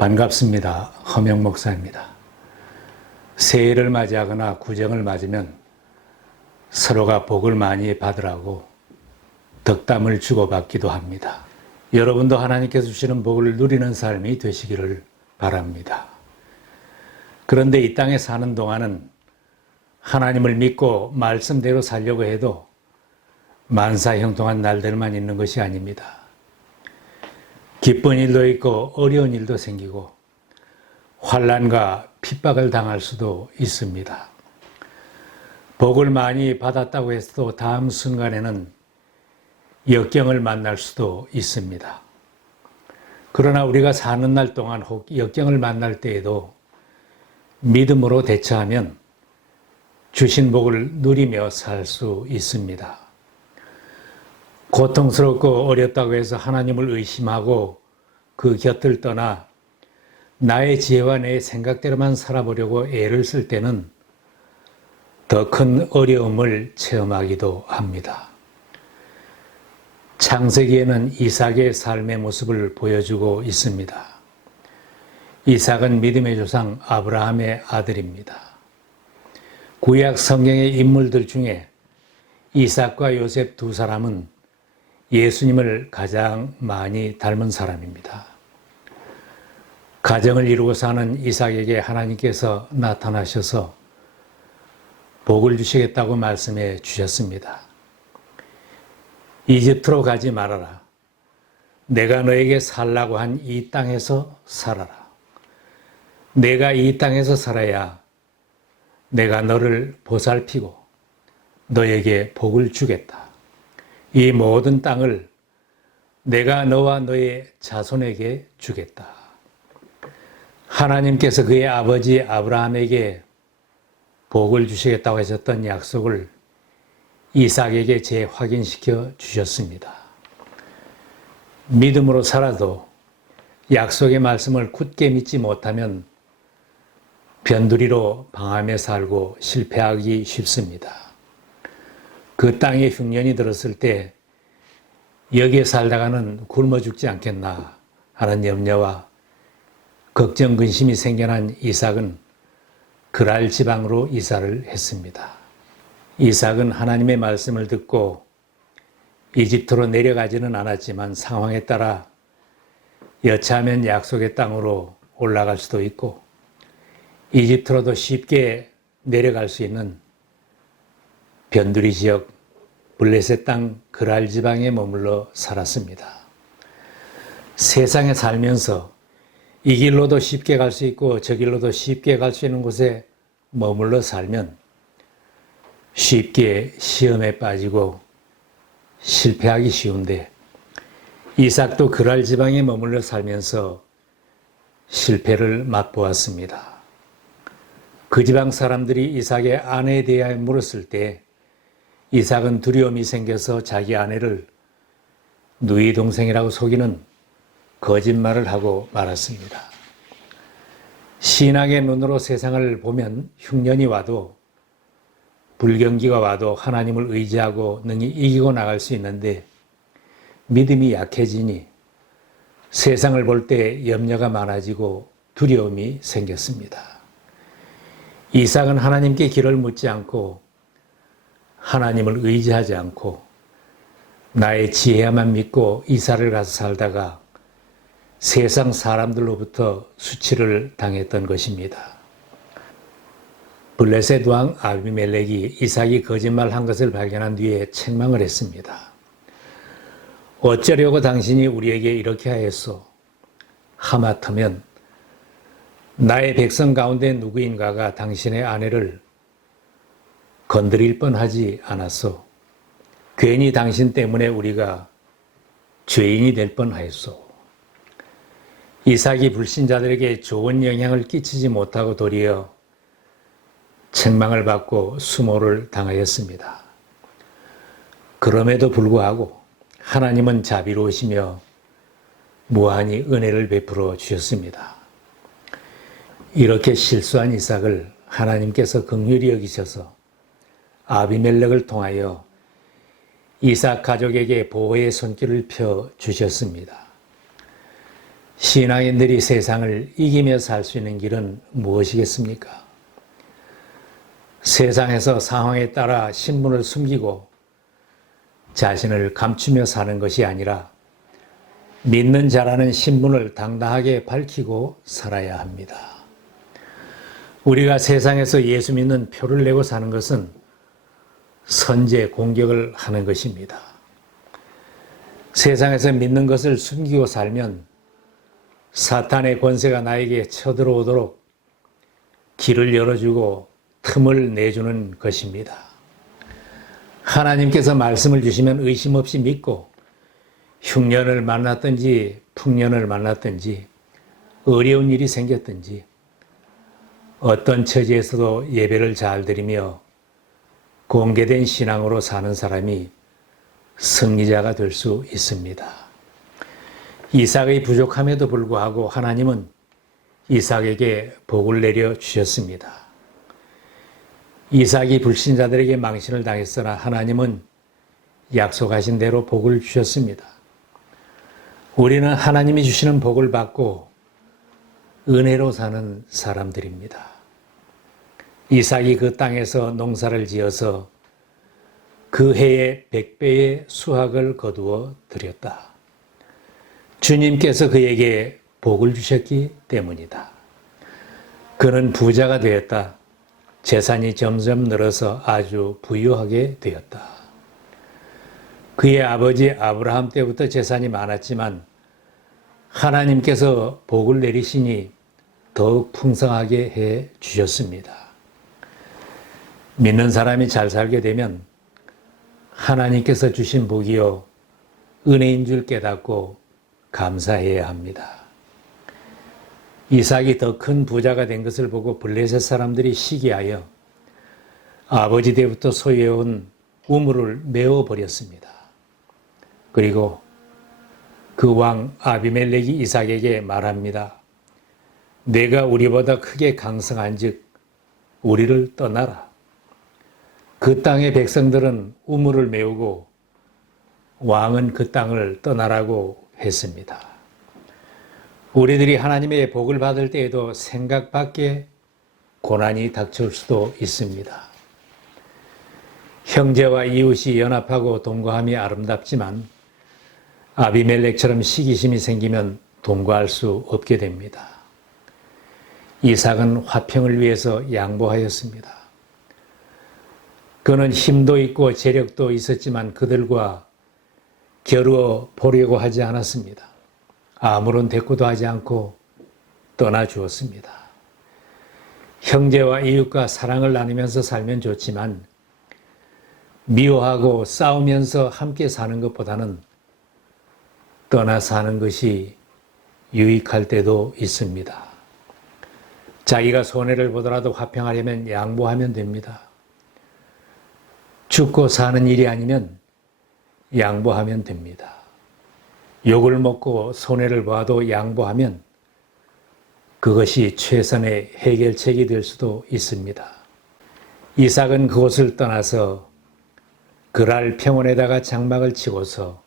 반갑습니다. 허명 목사입니다. 새해를 맞이하거나 구정을 맞으면 서로가 복을 많이 받으라고 덕담을 주고받기도 합니다. 여러분도 하나님께서 주시는 복을 누리는 삶이 되시기를 바랍니다. 그런데 이 땅에 사는 동안은 하나님을 믿고 말씀대로 살려고 해도 만사형통한 날들만 있는 것이 아닙니다. 기쁜 일도 있고 어려운 일도 생기고 환난과 핍박을 당할 수도 있습니다. 복을 많이 받았다고 해서도 다음 순간에는 역경을 만날 수도 있습니다. 그러나 우리가 사는 날 동안 혹 역경을 만날 때에도 믿음으로 대처하면 주신 복을 누리며 살 수 있습니다. 고통스럽고 어렵다고 해서 하나님을 의심하고 그 곁을 떠나 나의 지혜와 내 생각대로만 살아보려고 애를 쓸 때는 더 큰 어려움을 체험하기도 합니다. 창세기에는 이삭의 삶의 모습을 보여주고 있습니다. 이삭은 믿음의 조상 아브라함의 아들입니다. 구약 성경의 인물들 중에 이삭과 요셉 두 사람은 예수님을 가장 많이 닮은 사람입니다. 가정을 이루고 사는 이삭에게 하나님께서 나타나셔서 복을 주시겠다고 말씀해 주셨습니다. 이집트로 가지 말아라. 내가 너에게 살라고 한 이 땅에서 살아라. 내가 이 땅에서 살아야 내가 너를 보살피고 너에게 복을 주겠다. 이 모든 땅을 내가 너와 너의 자손에게 주겠다. 하나님께서 그의 아버지 아브라함에게 복을 주시겠다고 하셨던 약속을 이삭에게 재확인시켜 주셨습니다. 믿음으로 살아도 약속의 말씀을 굳게 믿지 못하면 변두리로 방황하며 살고 실패하기 쉽습니다. 그 땅에 흉년이 들었을 때 여기에 살다가는 굶어 죽지 않겠나 하는 염려와 걱정 근심이 생겨난 이삭은 그랄 지방으로 이사를 했습니다. 이삭은 하나님의 말씀을 듣고 이집트로 내려가지는 않았지만 상황에 따라 여차하면 약속의 땅으로 올라갈 수도 있고 이집트로도 쉽게 내려갈 수 있는 변두리 지역 블레셋 땅 그랄 지방에 머물러 살았습니다. 세상에 살면서 이 길로도 쉽게 갈 수 있고 저 길로도 쉽게 갈 수 있는 곳에 머물러 살면 쉽게 시험에 빠지고 실패하기 쉬운데 이삭도 그랄 지방에 머물러 살면서 실패를 맛보았습니다. 그 지방 사람들이 이삭의 아내에 대하여 물었을 때 이삭은 두려움이 생겨서 자기 아내를 누이 동생이라고 속이는 거짓말을 하고 말았습니다. 신앙의 눈으로 세상을 보면 흉년이 와도 불경기가 와도 하나님을 의지하고 능히 이기고 나갈 수 있는데 믿음이 약해지니 세상을 볼 때 염려가 많아지고 두려움이 생겼습니다. 이삭은 하나님께 길을 묻지 않고 하나님을 의지하지 않고 나의 지혜만 믿고 이사를 가서 살다가 세상 사람들로부터 수치를 당했던 것입니다. 블레셋 왕 아비멜렉이 이삭이 거짓말한 것을 발견한 뒤에 책망을 했습니다. 어쩌려고 당신이 우리에게 이렇게 하였소? 하마터면 나의 백성 가운데 누구인가가 당신의 아내를 건드릴 뻔하지 않았소. 괜히 당신 때문에 우리가 죄인이 될 뻔하였소. 이삭이 불신자들에게 좋은 영향을 끼치지 못하고 도리어 책망을 받고 수모를 당하였습니다. 그럼에도 불구하고 하나님은 자비로우시며 무한히 은혜를 베풀어 주셨습니다. 이렇게 실수한 이삭을 하나님께서 긍휼히 여기셔서 아비멜렉을 통하여 이삭 가족에게 보호의 손길을 펴 주셨습니다. 신앙인들이 세상을 이기며 살 수 있는 길은 무엇이겠습니까? 세상에서 상황에 따라 신분을 숨기고 자신을 감추며 사는 것이 아니라 믿는 자라는 신분을 당당하게 밝히고 살아야 합니다. 우리가 세상에서 예수 믿는 표를 내고 사는 것은 선제 공격을 하는 것입니다. 세상에서 믿는 것을 숨기고 살면 사탄의 권세가 나에게 쳐들어오도록 길을 열어주고 틈을 내주는 것입니다. 하나님께서 말씀을 주시면 의심 없이 믿고 흉년을 만났든지 풍년을 만났든지 어려운 일이 생겼든지 어떤 처지에서도 예배를 잘 드리며 공개된 신앙으로 사는 사람이 승리자가 될 수 있습니다. 이삭의 부족함에도 불구하고 하나님은 이삭에게 복을 내려 주셨습니다. 이삭이 불신자들에게 망신을 당했으나 하나님은 약속하신 대로 복을 주셨습니다. 우리는 하나님이 주시는 복을 받고 은혜로 사는 사람들입니다. 이삭이 그 땅에서 농사를 지어서 그 해에 100배의 수확을 거두어 드렸다. 주님께서 그에게 복을 주셨기 때문이다. 그는 부자가 되었다. 재산이 점점 늘어서 아주 부유하게 되었다. 그의 아버지 아브라함 때부터 재산이 많았지만 하나님께서 복을 내리시니 더욱 풍성하게 해 주셨습니다. 믿는 사람이 잘 살게 되면 하나님께서 주신 복이요 은혜인 줄 깨닫고 감사해야 합니다. 이삭이 더 큰 부자가 된 것을 보고 블레셋 사람들이 시기하여 아버지 때부터 소유해온 우물을 메워버렸습니다. 그리고 그 왕 아비멜렉이 이삭에게 말합니다. 내가 우리보다 크게 강성한 즉 우리를 떠나라. 그 땅의 백성들은 우물을 메우고 왕은 그 땅을 떠나라고 했습니다. 우리들이 하나님의 복을 받을 때에도 생각 밖에 고난이 닥칠 수도 있습니다. 형제와 이웃이 연합하고 동거함이 아름답지만 아비멜렉처럼 시기심이 생기면 동거할 수 없게 됩니다. 이삭은 화평을 위해서 양보하였습니다. 그는 힘도 있고 재력도 있었지만 그들과 겨루어 보려고 하지 않았습니다. 아무런 대꾸도 하지 않고 떠나 주었습니다. 형제와 이웃과 사랑을 나누면서 살면 좋지만 미워하고 싸우면서 함께 사는 것보다는 떠나 사는 것이 유익할 때도 있습니다. 자기가 손해를 보더라도 화평하려면 양보하면 됩니다. 죽고 사는 일이 아니면 양보하면 됩니다. 욕을 먹고 손해를 봐도 양보하면 그것이 최선의 해결책이 될 수도 있습니다. 이삭은 그곳을 떠나서 그랄 평원에다가 장막을 치고서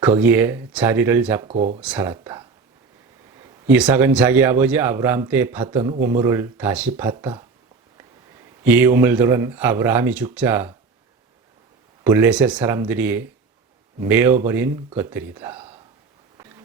거기에 자리를 잡고 살았다. 이삭은 자기 아버지 아브라함 때 팠던 우물을 다시 팠다. 이 우물들은 아브라함이 죽자 블레셋 사람들이 메어버린 것들이다.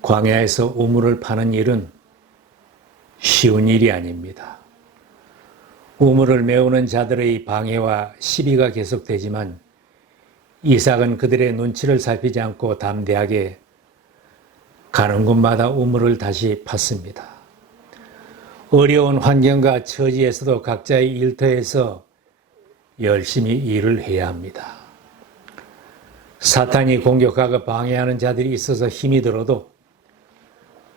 광야에서 우물을 파는 일은 쉬운 일이 아닙니다. 우물을 메우는 자들의 방해와 시비가 계속되지만 이삭은 그들의 눈치를 살피지 않고 담대하게 가는 곳마다 우물을 다시 팠습니다. 어려운 환경과 처지에서도 각자의 일터에서 열심히 일을 해야 합니다. 사탄이 공격하고 방해하는 자들이 있어서 힘이 들어도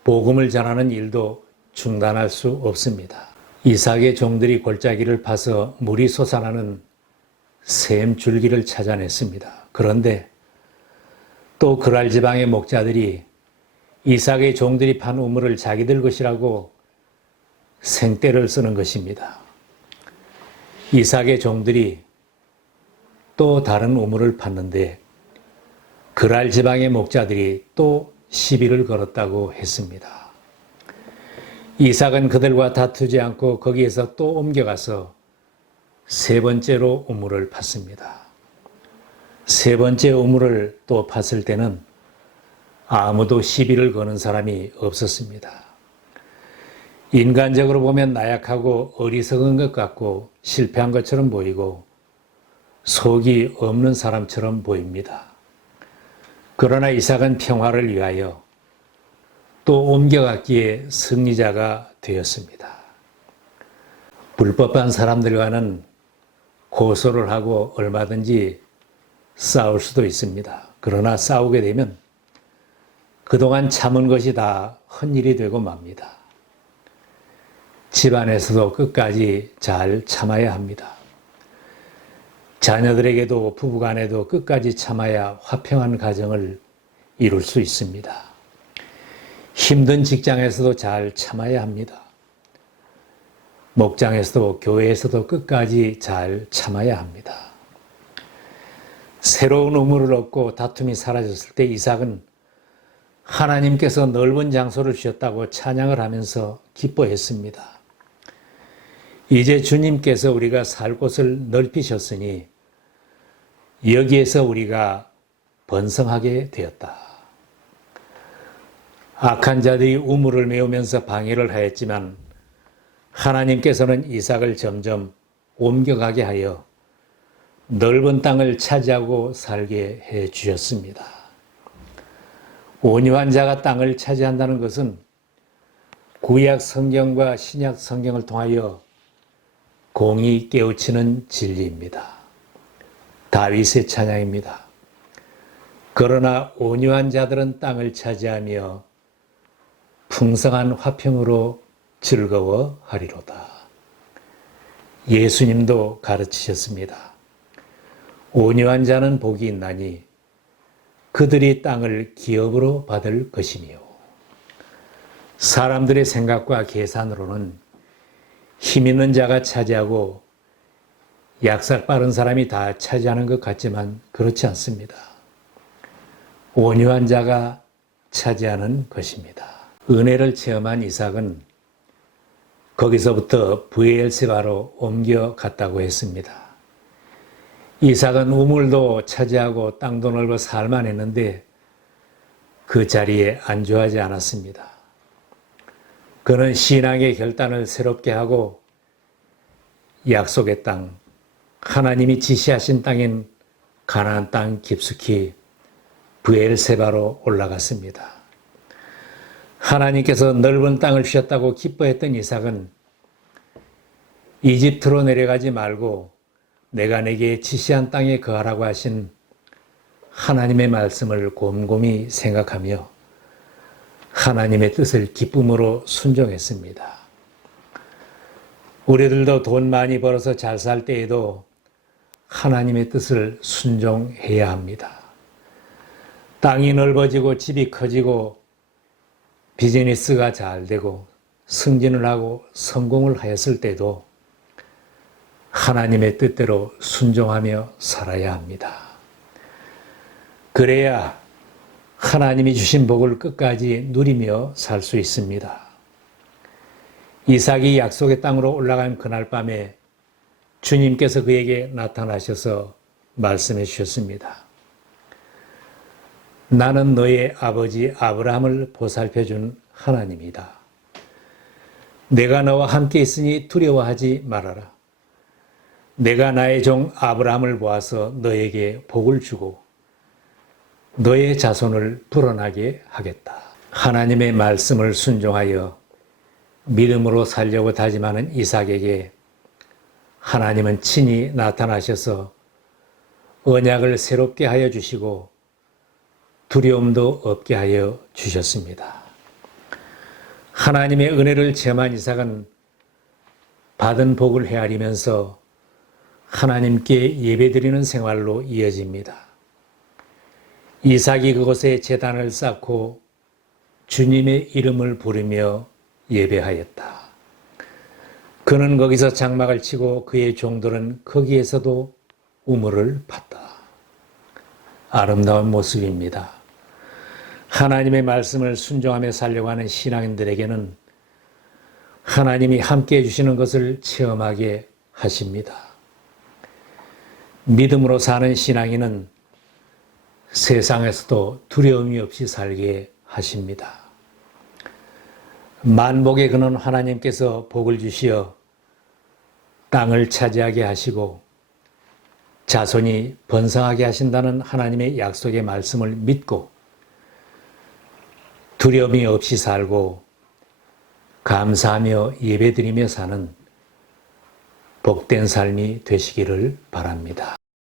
복음을 전하는 일도 중단할 수 없습니다. 이삭의 종들이 골짜기를 파서 물이 솟아나는 샘 줄기를 찾아냈습니다. 그런데 또 그랄 지방의 목자들이 이삭의 종들이 판 우물을 자기들 것이라고 생떼를 쓰는 것입니다. 이삭의 종들이 또 다른 우물을 팠는데 그랄 지방의 목자들이 또 시비를 걸었다고 했습니다. 이삭은 그들과 다투지 않고 거기에서 또 옮겨가서 세 번째로 우물을 팠습니다. 세 번째 우물을 또 팠을 때는 아무도 시비를 거는 사람이 없었습니다. 인간적으로 보면 나약하고 어리석은 것 같고 실패한 것처럼 보이고 속이 없는 사람처럼 보입니다. 그러나 이삭은 평화를 위하여 또 옮겨갔기에 승리자가 되었습니다. 불법한 사람들과는 고소를 하고 얼마든지 싸울 수도 있습니다. 그러나 싸우게 되면 그동안 참은 것이 다 헛일이 되고 맙니다. 집안에서도 끝까지 잘 참아야 합니다. 자녀들에게도 부부간에도 끝까지 참아야 화평한 가정을 이룰 수 있습니다. 힘든 직장에서도 잘 참아야 합니다. 목장에서도 교회에서도 끝까지 잘 참아야 합니다. 새로운 우물을 얻고 다툼이 사라졌을 때 이삭은 하나님께서 넓은 장소를 주셨다고 찬양을 하면서 기뻐했습니다. 이제 주님께서 우리가 살 곳을 넓히셨으니 여기에서 우리가 번성하게 되었다. 악한 자들이 우물을 메우면서 방해를 하였지만 하나님께서는 이삭을 점점 옮겨가게 하여 넓은 땅을 차지하고 살게 해 주셨습니다. 온유한 자가 땅을 차지한다는 것은 구약 성경과 신약 성경을 통하여 공의 깨우치는 진리입니다. 다윗의 찬양입니다. 그러나 온유한 자들은 땅을 차지하며 풍성한 화평으로 즐거워하리로다. 예수님도 가르치셨습니다. 온유한 자는 복이 있나니 그들이 땅을 기업으로 받을 것이며 사람들의 생각과 계산으로는 힘 있는 자가 차지하고 약삭 빠른 사람이 다 차지하는 것 같지만 그렇지 않습니다. 온유한 자가 차지하는 것입니다. 은혜를 체험한 이삭은 거기서부터 브엘세바로 옮겨갔다고 했습니다. 이삭은 우물도 차지하고 땅도 넓어 살만 했는데 그 자리에 안주하지 않았습니다. 그는 신앙의 결단을 새롭게 하고 약속의 땅, 하나님이 지시하신 땅인 가나안 땅 깊숙이 브엘세바로 올라갔습니다. 하나님께서 넓은 땅을 주셨다고 기뻐했던 이삭은 이집트로 내려가지 말고 내가 내게 지시한 땅에 거하라고 하신 하나님의 말씀을 곰곰이 생각하며 하나님의 뜻을 기쁨으로 순종했습니다. 우리들도 돈 많이 벌어서 잘 살 때에도 하나님의 뜻을 순종해야 합니다. 땅이 넓어지고 집이 커지고 비즈니스가 잘 되고 승진을 하고 성공을 하였을 때도 하나님의 뜻대로 순종하며 살아야 합니다. 그래야 하나님이 주신 복을 끝까지 누리며 살 수 있습니다. 이삭이 약속의 땅으로 올라간 그날 밤에 주님께서 그에게 나타나셔서 말씀해 주셨습니다. 나는 너의 아버지 아브라함을 보살펴 준 하나님이다. 내가 너와 함께 있으니 두려워하지 말아라. 내가 나의 종 아브라함을 보아서 너에게 복을 주고 너의 자손을 불어나게 하겠다. 하나님의 말씀을 순종하여 믿음으로 살려고 다짐하는 이삭에게 하나님은 친히 나타나셔서 언약을 새롭게 하여 주시고 두려움도 없게 하여 주셨습니다. 하나님의 은혜를 체험한 이삭은 받은 복을 헤아리면서 하나님께 예배드리는 생활로 이어집니다. 이삭이 그곳에 제단을 쌓고 주님의 이름을 부르며 예배하였다. 그는 거기서 장막을 치고 그의 종들은 거기에서도 우물을 팠다. 아름다운 모습입니다. 하나님의 말씀을 순종하며 살려고 하는 신앙인들에게는 하나님이 함께해 주시는 것을 체험하게 하십니다. 믿음으로 사는 신앙인은 세상에서도 두려움이 없이 살게 하십니다. 만복의 근원 하나님께서 복을 주시어 땅을 차지하게 하시고 자손이 번성하게 하신다는 하나님의 약속의 말씀을 믿고 두려움이 없이 살고 감사하며 예배드리며 사는 복된 삶이 되시기를 바랍니다.